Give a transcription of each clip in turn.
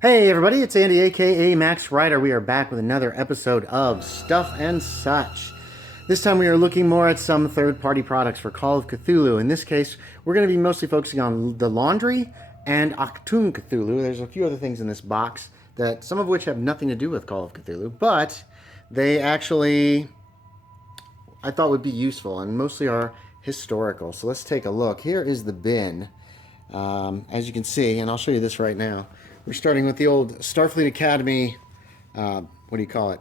Hey everybody, it's Andy aka Max Ryder. We are back with another episode of Stuff and Such. This time we are looking more at some third-party products for Call of Cthulhu. In this case, we're going to be mostly focusing on the Laundry and Achtung Cthulhu. There's a few other things in this box that some of which have nothing to do with Call of Cthulhu, but they actually I thought would be useful and mostly are historical. So let's take a look. Here is the bin. As you can see, and I'll show you this right now. We're starting with the old Starfleet Academy, what do you call it?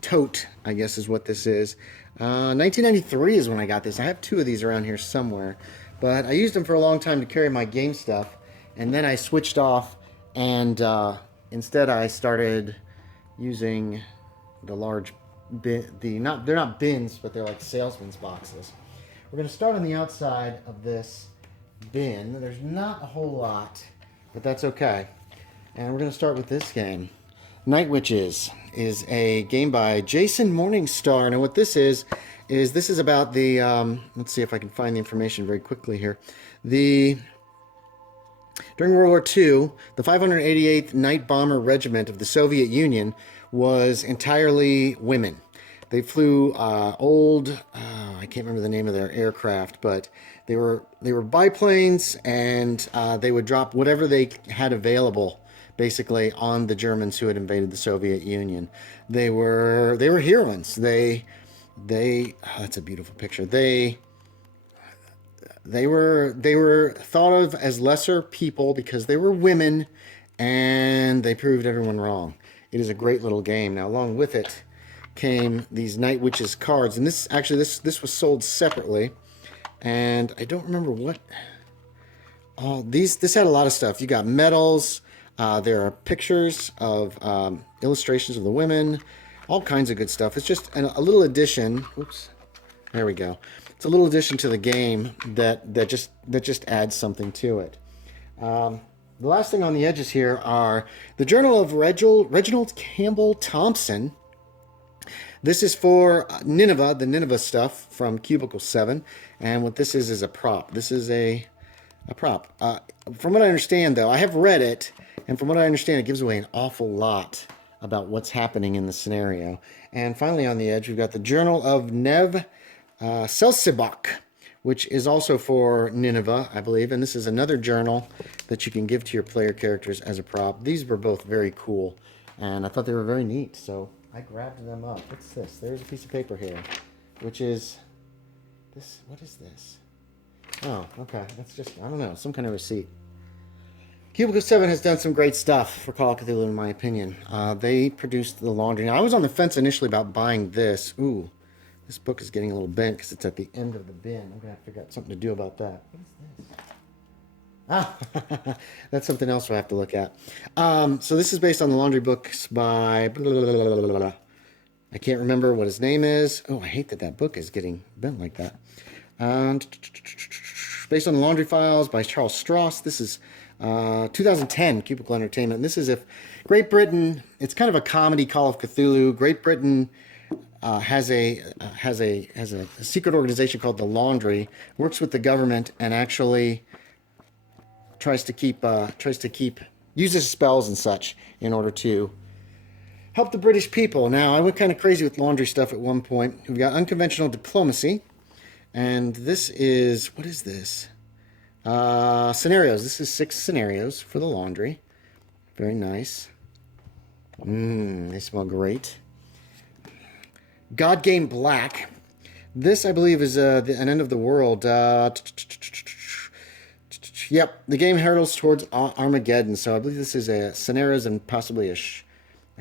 Tote, I guess is what this is. 1993 is when I got this. I have two of these around here somewhere. But I used them for a long time to carry my game stuff. And then I switched off and instead I started using the large bin, they're not bins, but they're like salesman's boxes. We're going to start on the outside of this bin. There's not a whole lot, but that's okay. And we're going to start with this game. Night Witches is a game by Jason Morningstar. Now what this is this is about the, let's see if I can find the information very quickly here. During World War II, the 588th Night Bomber Regiment of the Soviet Union was entirely women. They flew I can't remember the name of their aircraft, but they were biplanes, and they would drop whatever they had available, basically, on the Germans who had invaded the Soviet Union. They were heroines. That's a beautiful picture. They were thought of as lesser people because they were women, and they proved everyone wrong. It is a great little game. Now, along with it came these Night Witches cards, and this was sold separately, and I don't remember what. This had a lot of stuff. You got medals. There are pictures of illustrations of the women, all kinds of good stuff. It's just a little addition. Whoops, there we go. It's a little addition to the game that just adds something to it. The last thing on the edges here are the Journal of Reginald Campbell Thompson. This is for Nineveh, the Nineveh stuff from Cubicle 7. And what this is a prop. This is a prop. From what I understand, though, I have read it, and from what I understand, it gives away an awful lot about what's happening in the scenario. And finally, on the edge, we've got the Journal of Nev Selsibok, which is also for Nineveh, I believe. And this is another journal that you can give to your player characters as a prop. These were both very cool, and I thought they were very neat, so I grabbed them up. What's this? There's a piece of paper here, which is this. What is this? Oh, okay. That's just, I don't know, some kind of receipt. Cubicle 7 has done some great stuff for Call of Cthulhu, in my opinion. They produced the Laundry. Now, I was on the fence initially about buying this. Ooh, this book is getting a little bent because it's at the end of the bin. I'm going to have to figure out something to do about that. What is this? Ah, that's something else we'll have to look at. So this is based on the Laundry books by blah, blah, blah, blah, blah. I can't remember what his name is. Oh, I hate that book is getting bent like that. Based on the Laundry Files by Charles Stross. This is 2010 Cubicle Entertainment. And this is if Great Britain. It's kind of a comedy Call of Cthulhu. Great Britain has a secret organization called the Laundry. Works with the government and actually tries to keep uses spells and such in order to help the British people. Now, I went kind of crazy with Laundry stuff at one point. We've got unconventional diplomacy, and this is, what is this? Scenarios. This is 6 scenarios for the Laundry. Very nice. They smell great. God Game Black. This, I believe, is an end of the world. Yep, the game hurtles towards Armageddon, so I believe this is a scenarios and possibly a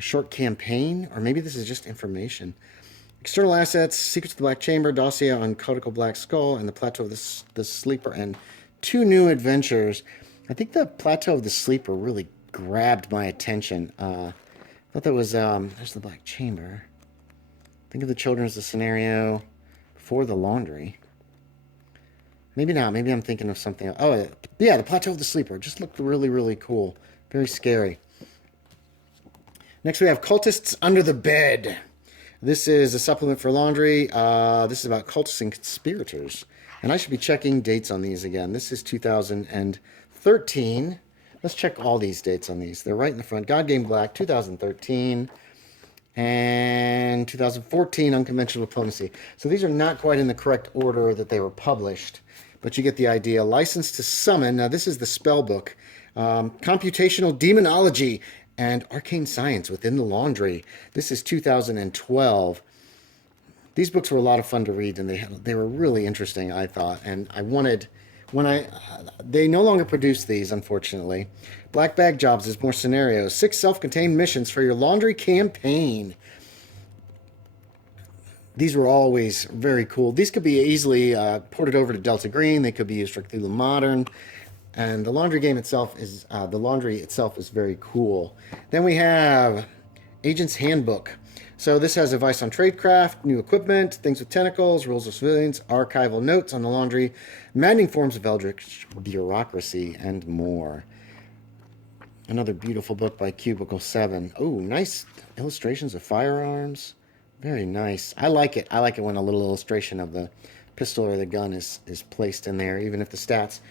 short campaign, or maybe this is just information. External assets, Secrets of the Black Chamber, Dossier on Codical Black Skull, and the Plateau of the Sleeper, and 2 new adventures. I think the Plateau of the Sleeper really grabbed my attention. I thought that was, there's the Black Chamber. Think of the Children as a scenario for the Laundry. Maybe not. Maybe I'm thinking of something else. Oh, yeah, the Plateau of the Sleeper. Just looked really, really cool. Very scary. Next, we have Cultists Under the Bed. This is a supplement for Laundry. This is about cultists and conspirators. And I should be checking dates on these again. This is 2013. Let's check all these dates on these. They're right in the front. God Game Black, 2013. And 2014, Unconventional Diplomacy. So these are not quite in the correct order that they were published, but you get the idea. License to Summon. Now, this is the spell book. Computational Demonology and Arcane Science Within the Laundry. This is 2012. These books were a lot of fun to read, and they were really interesting, I thought. And I wanted... They no longer produce these, unfortunately. Black Bag Jobs is more scenarios. 6 self-contained missions for your laundry campaign. These were always very cool. These could be easily ported over to Delta Green. They could be used for Cthulhu Modern. And the laundry game itself is very cool. Then we have Agent's Handbook. So this has advice on tradecraft, new equipment, things with tentacles, rules of civilians, archival notes on the laundry, maddening forms of eldritch bureaucracy, and more. Another beautiful book by Cubicle 7. Oh, nice illustrations of firearms. Very nice. I like it. I like it when a little illustration of the pistol or the gun is placed in there, even if the stats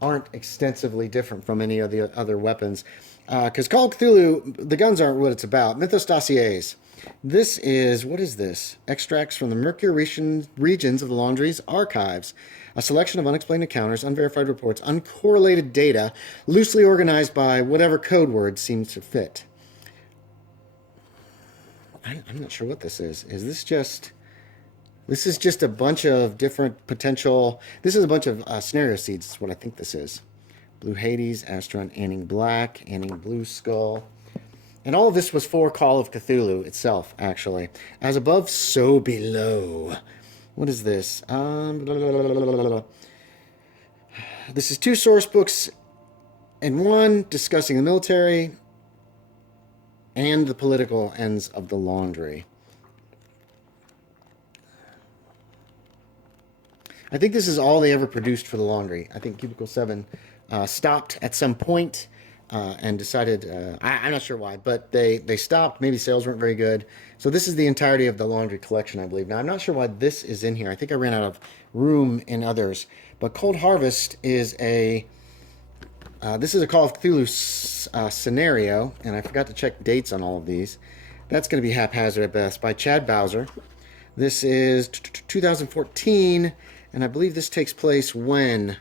aren't extensively different from any of the other weapons. Because Call of Cthulhu, the guns aren't what it's about. Mythos Dossiers. This is, what is this? Extracts from the Mercury regions of the Laundry's archives. A selection of unexplained encounters, unverified reports, uncorrelated data, loosely organized by whatever code word seems to fit. I'm not sure what this is. Is this just... This is just a bunch of different potential... This is a bunch of scenario seeds, is what I think this is. Blue Hades, Astron, Anning Black, Anning Blue Skull... And all of this was for Call of Cthulhu itself, actually. As above, so below. What is this? This is 2 source books in one discussing the military and the political ends of the laundry. I think this is all they ever produced for the laundry. I think Cubicle 7 stopped at some point. And decided, I'm not sure why, but they stopped. Maybe sales weren't very good. So this is the entirety of the laundry collection, I believe. Now, I'm not sure why this is in here. I think I ran out of room in others. But Cold Harvest is this is a Call of Cthulhu scenario, and I forgot to check dates on all of these. That's going to be haphazard at best, by Chad Bowser. This is 2014, and I believe this takes place when...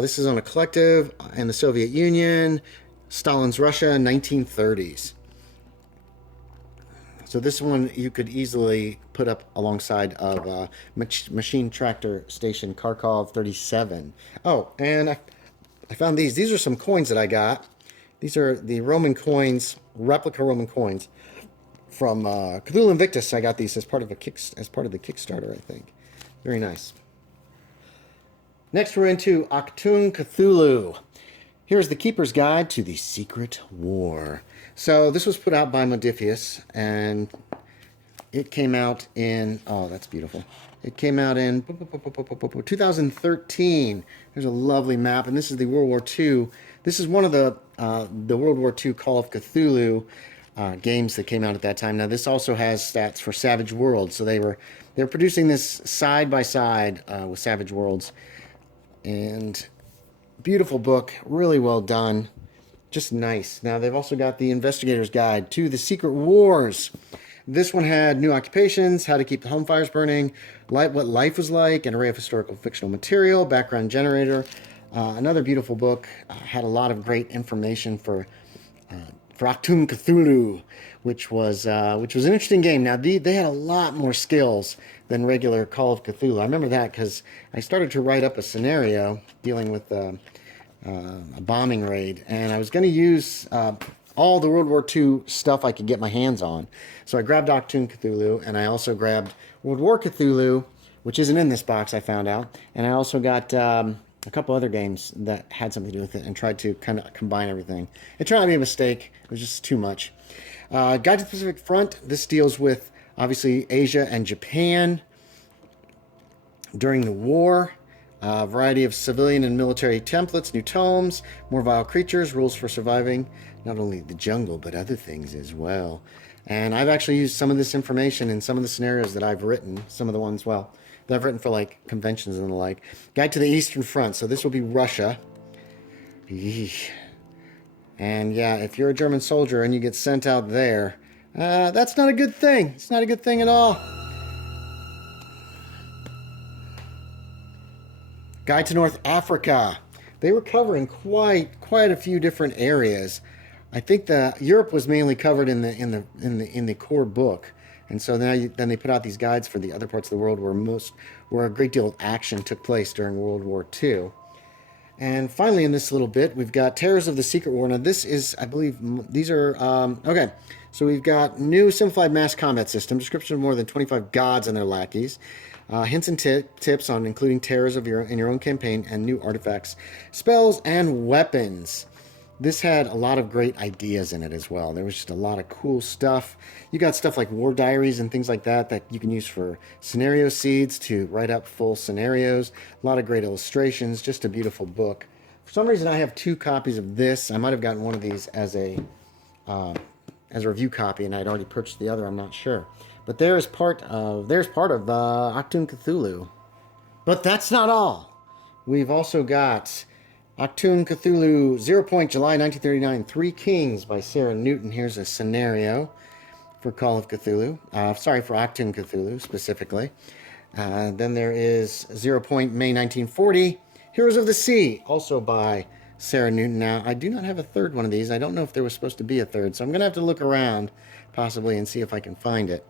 this is on a collective in the Soviet Union, Stalin's Russia, 1930s. So this one you could easily put up alongside of Machine Tractor Station Kharkov 37. Oh, and I found these. These are some coins that I got. These are the Roman coins, replica Roman coins from Cthulhu Invictus. I got these as part of the Kickstarter, I think. Very nice. Next, we're into Achtung Cthulhu. Here's the Keeper's Guide to the Secret War. So this was put out by Modifius, and it came out in... Oh, that's beautiful. It came out in 2013. There's a lovely map, and this is the World War II. This is one of the World War II Call of Cthulhu games that came out at that time. Now, this also has stats for Savage Worlds, so they were producing this side by side with Savage Worlds. And beautiful book, really well done, just nice. Now they've also got the Investigator's Guide to the Secret Wars. This one had new occupations, how to keep the home fires burning, what life was like, an array of historical fictional material, background generator. Another beautiful book, had a lot of great information for Achtung Cthulhu, which was an interesting game. Now they had a lot more skills than regular Call of Cthulhu. I remember that because I started to write up a scenario dealing with a bombing raid, and I was going to use all the World War II stuff I could get my hands on. So I grabbed Achtung Cthulhu, and I also grabbed World War Cthulhu, which isn't in this box, I found out, and I also got a couple other games that had something to do with it and tried to kind of combine everything. It turned out to be a mistake. It was just too much. Guide to the Pacific Front. This deals with, obviously, Asia and Japan during the war. A variety of civilian and military templates, new tomes, more vile creatures, rules for surviving not only the jungle, but other things as well. And I've actually used some of this information in some of the scenarios that I've written, some of the ones, that I've written for, like, conventions and the like. Guide to the Eastern Front. So this will be Russia. Eesh. And yeah, if you're a German soldier and you get sent out there, that's not a good thing. It's not a good thing at all. Guide to North Africa. They were covering quite a few different areas. I think Europe was mainly covered in the core book, and so then they put out these guides for the other parts of the world where a great deal of action took place during World War II. And finally, in this little bit, we've got Terrors of the Secret War. Now, this is, I believe, these are okay. So we've got new simplified mass combat system, description of more than 25 gods and their lackeys. Hints and tips on including terrors in your own campaign and new artifacts, spells, and weapons. This had a lot of great ideas in it as well. There was just a lot of cool stuff. You got stuff like war diaries and things like that you can use for scenario seeds to write up full scenarios. A lot of great illustrations. Just a beautiful book. For some reason, I have 2 copies of this. I might have gotten one of these as a review copy, and I'd already purchased the other. I'm not sure. But there's part of Achtung Cthulhu. But that's not all. We've also got Achtung Cthulhu 0. July 1939, 3 Kings by Sarah Newton. Here's a scenario for Call of Cthulhu. For Achtung Cthulhu specifically. Then there is 0. May 1940, Heroes of the Sea, also by Sarah Newton. Now, I do not have a third one of these. I don't know if there was supposed to be a third, so I'm going to have to look around possibly and see if I can find it.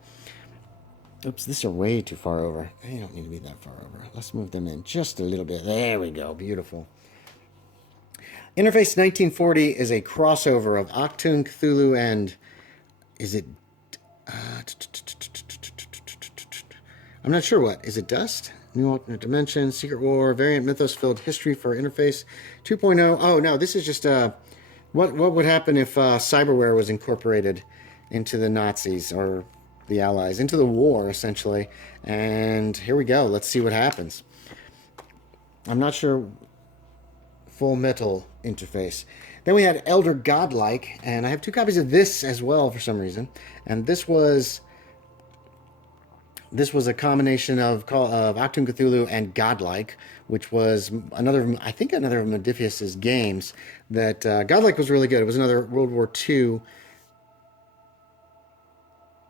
Oops, these are way too far over. They don't need to be that far over. Let's move them in just a little bit. There we go. Beautiful. Interface 1940 is a crossover of Achtung Cthulhu and... Is it... I'm not sure what. Is it Dust? New Alternate Dimension, Secret War, Variant Mythos-filled history for Interface 2.0. Oh, no, this is just... what would happen if cyberware was incorporated into the Nazis or... the Allies, into the war, essentially. And here we go. Let's see what happens. I'm not sure. Full Metal interface. Then we had Elder Godlike, and I have 2 copies of this as well for some reason. And this was a combination of Achtung Cthulhu and Godlike, which was another of Modiphius's games. That Godlike was really good. It was another World War II.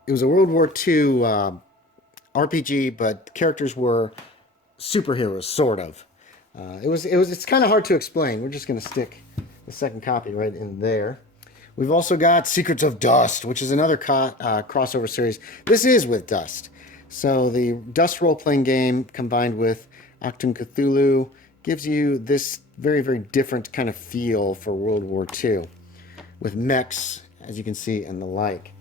It was a World War II RPG, but characters were superheroes, sort of. It's kind of hard to explain. We're just going to stick the second copy right in there. We've also got Secrets of Dust, which is another crossover series. This is with Dust. So the Dust role-playing game combined with Achtung Cthulhu gives you this very, very different kind of feel for World War II with mechs, as you can see, and the like.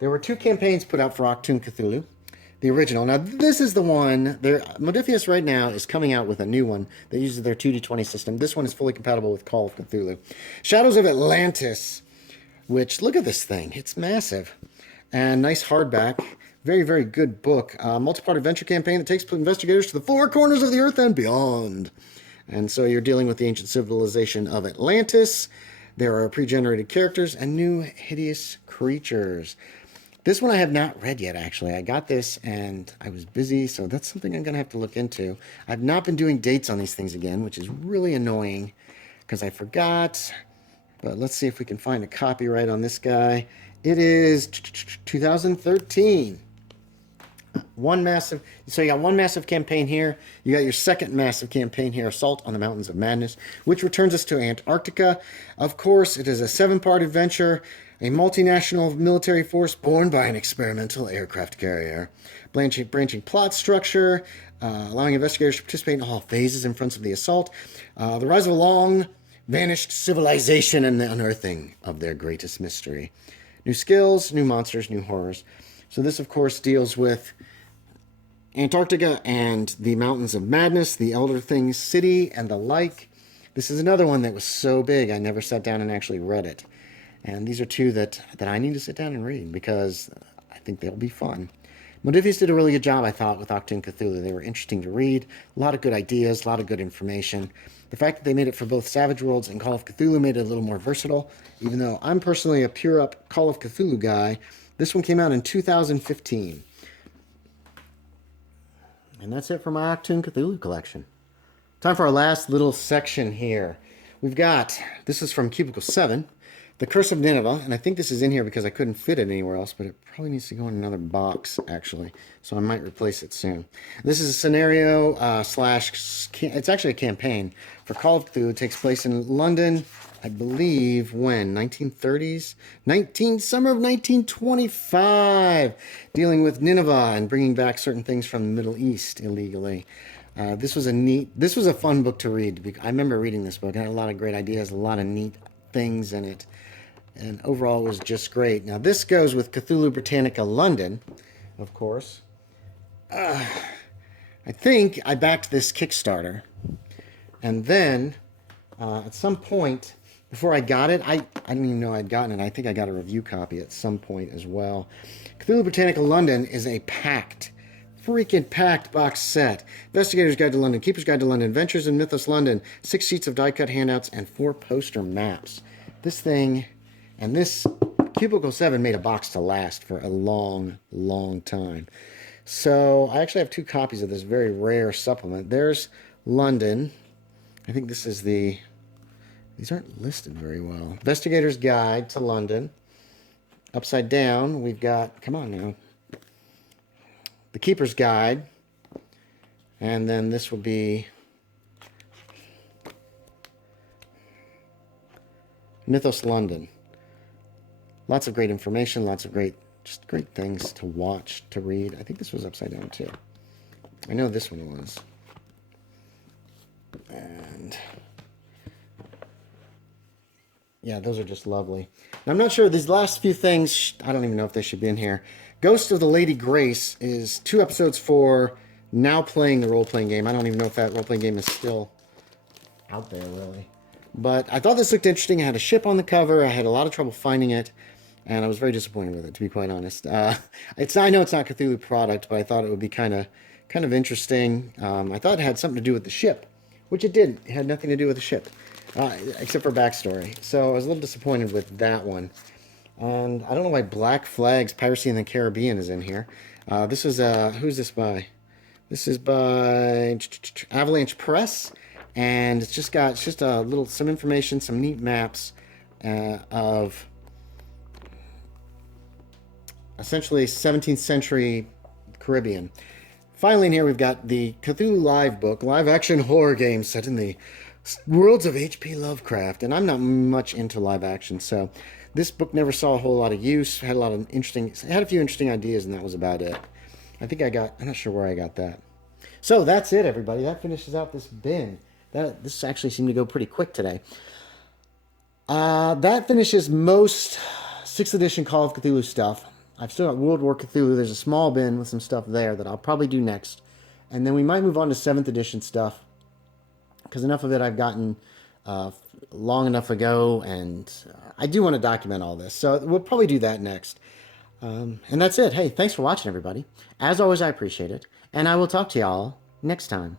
There were 2 campaigns put out for Achtung Cthulhu, the original. Now, this is the one. Modiphius right now is coming out with a new one that uses their 2d20 system. This one is fully compatible with Call of Cthulhu. Shadows of Atlantis, which, look at this thing. It's massive. And nice hardback. Very, very good book. Multi-part adventure campaign that takes investigators to the 4 corners of the earth and beyond. And so you're dealing with the ancient civilization of Atlantis. There are pre-generated characters and new hideous creatures. This one I have not read yet, actually. I got this and I was busy, so that's something I'm going to have to look into. I've not been doing dates on these things again, which is really annoying because I forgot. But let's see if we can find a copyright on this guy. It is 2013. So you got one massive campaign here. You got your second massive campaign here, Assault on the Mountains of Madness, which returns us to Antarctica. Of course, it is a 7-part adventure, a multinational military force born by an experimental aircraft carrier. Branching plot structure, allowing investigators to participate in all phases in front of the assault. The rise of a long-vanished civilization and the unearthing of their greatest mystery. New skills, new monsters, new horrors. So this, of course, deals with Antarctica and the Mountains of Madness, the Elder Things City, and the like. This is another one that was so big I never sat down and actually read it. And these are 2 that I need to sit down and read because I think they'll be fun. Modiphius did a really good job, I thought, with Achtung Cthulhu. They were interesting to read, a lot of good ideas, a lot of good information. The fact that they made it for both Savage Worlds and Call of Cthulhu made it a little more versatile. Even though I'm personally a pure-up Call of Cthulhu guy, this one came out in 2015. And that's it for my Achtung Cthulhu collection. Time for our last little section here. We've got, this is from Cubicle 7, The Curse of Nineveh, and I think this is in here because I couldn't fit it anywhere else, but it probably needs to go in another box, actually. So I might replace it soon. This is a scenario it's actually a campaign for Call of Cthulhu. It takes place in London, I believe, when? 1930s? Summer of 1925, dealing with Nineveh and bringing back certain things from the Middle East illegally. This was a fun book to read. I remember reading this book. It had a lot of great ideas, a lot of neat things in it. And overall, it was just great. Now, this goes with Cthulhu Britannica London, of course. I think I backed this Kickstarter. And then, at some point, before I got it, I didn't even know I'd gotten it. I think I got a review copy at some point as well. Cthulhu Britannica London is a freaking packed box set. Investigator's Guide to London, Keeper's Guide to London, Adventures in Mythos London, 6 sheets of die-cut handouts, and 4 poster maps. This thing, and this Cubicle 7 made a box to last for a long, long time. So I actually have 2 copies of this very rare supplement. There's London. I think this is these aren't listed very well. Investigator's Guide to London. Upside down, we've got, come on now, the Keeper's Guide, and then this will be Mythos London. Lots of great information, lots of great things to watch, to read. I think this was upside down too. I know this one was. And yeah, those are just lovely. Now, I'm not sure, these last few things, I don't even know if they should be in here. Ghost of the Lady Grace is 2 episodes for now playing the role-playing game. I don't even know if that role-playing game is still out there, really. But I thought this looked interesting. It had a ship on the cover. I had a lot of trouble finding it, and I was very disappointed with it, to be quite honest. I know it's not a Cthulhu product, but I thought it would be kind of interesting. I thought it had something to do with the ship, which it didn't. It had nothing to do with the ship, except for backstory. So I was a little disappointed with that one. And I don't know why Black Flags, Piracy in the Caribbean is in here. This is, who's this by? This is by Avalanche Press. And it's just some information, some neat maps of essentially 17th century Caribbean. Finally in here we've got the Cthulhu Live book, live action horror game set in the worlds of H.P. Lovecraft. And I'm not much into live action, so this book never saw a whole lot of use. It had a few interesting ideas, and that was about it. I'm not sure where I got that. So that's it, everybody. That finishes out this bin. This actually seemed to go pretty quick today. That finishes most 6th edition Call of Cthulhu stuff. I've still got World War Cthulhu. There's a small bin with some stuff there that I'll probably do next. And then we might move on to 7th edition stuff, because enough of it I've gotten long enough ago, and I do want to document all this. So we'll probably do that next. And that's it. Hey, thanks for watching, everybody. As always, I appreciate it. And I will talk to y'all next time.